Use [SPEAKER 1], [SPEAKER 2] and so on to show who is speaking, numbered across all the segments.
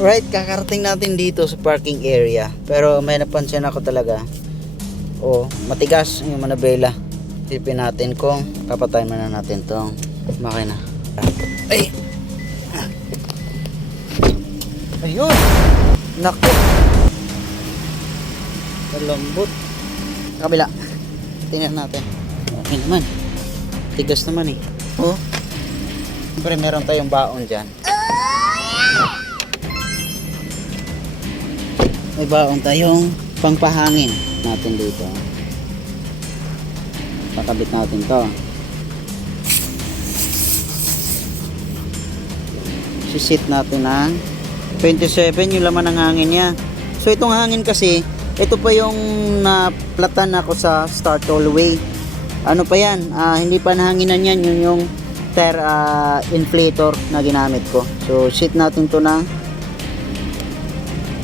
[SPEAKER 1] Right, kakarating natin dito sa parking area. Pero may napansin ako talaga. Oh, matigas yung manabela. Tipin natin kung papatay muna natin tong makina. Ay! Ayun! Naku! Malambot. Sa kabila. Tingnan natin. Okay naman. Tigas naman eh. Oh. Siyempre meron tayong baon dyan. May baon tayong pangpahangin natin dito. Pakabit natin to. Sisit natin ng 27 yung laman ng hangin niya. So itong hangin kasi, ito pa yung naplatan ako sa start all way. Ano pa yan? Ah, hindi pa nahanginan yan. Yun yung ter ah, inflator na ginamit ko. So sit natin to ng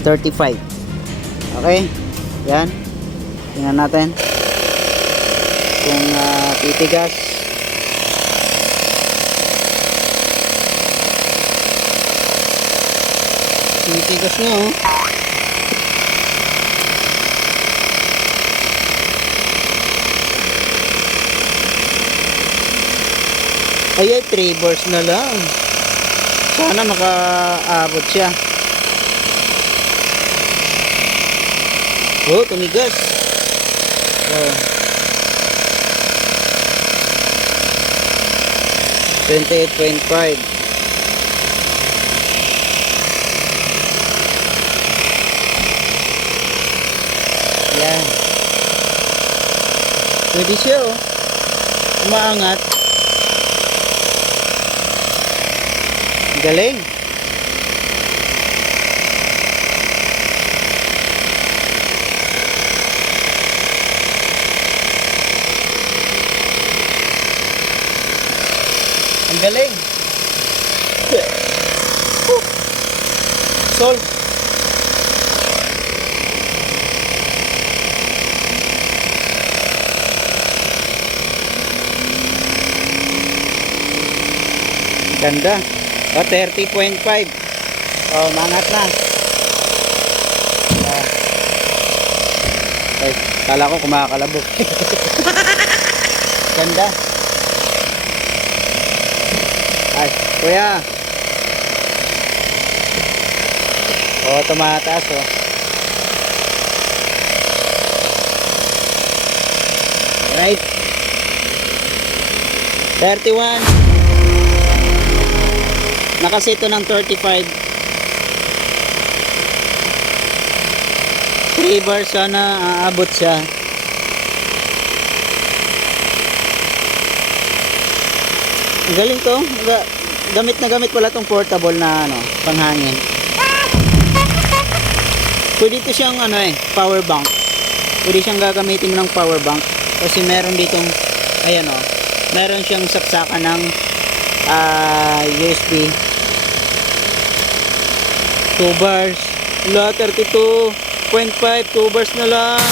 [SPEAKER 1] 35. Okay? Yan. Tingnan natin. Kung ah, titigas. Titigas nyo. oh. Ay, ay, 3 bars na lang. Sana makaabot siya. Oh, tumigas. Oh. 28.5. Yan. Pwede siya oh. Umaangat. Galing. Ang galing. Sol. Ganda. O, 30.5. O, mangat na. Ah. Ay, kala ko kumakalabog. Ganda. Ay, kuya. O, tumataas o. Right. 31. Nakasito ng 35. 3 bars sana aabot siya. Galing to. Ga- gamit na gamit pala tong portable na ano, panghangin. Pwede ito siyang ano eh, power bank. Pwede siyang gagamitin ng power bank kasi meron ditong ayan oh, meron siyang saksakan ng ah, USB 2 bars. Wala, 32.5, 2 bars na lang.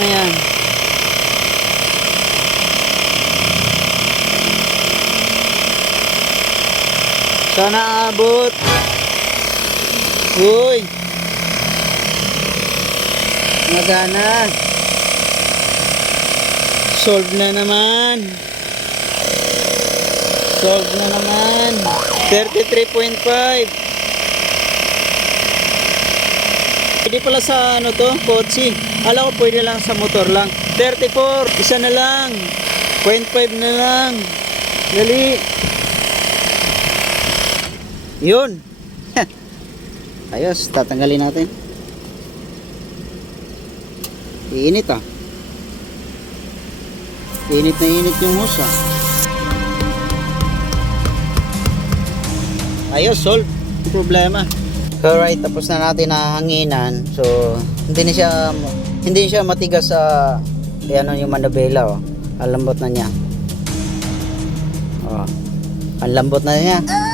[SPEAKER 1] Ayan. Sana abot. Uy. Nagana. Solve na naman. Solve na naman. 33.5. Pwede pala sa ano to, kotse. Alam ko pwede lang sa motor lang. 34, isa na lang. 0.5 na lang. Dali. Yun. Ayos, tatanggalin natin. Iinit ah. Init na init yung hose ah. Ayos, solve. Problema. Alright, tapos na natin na hanginan. So, hindi na siya hindi siya matigas sa eh, ano yung manabela oh. Ang lambot na niya. Oh. Ang lambot na niya.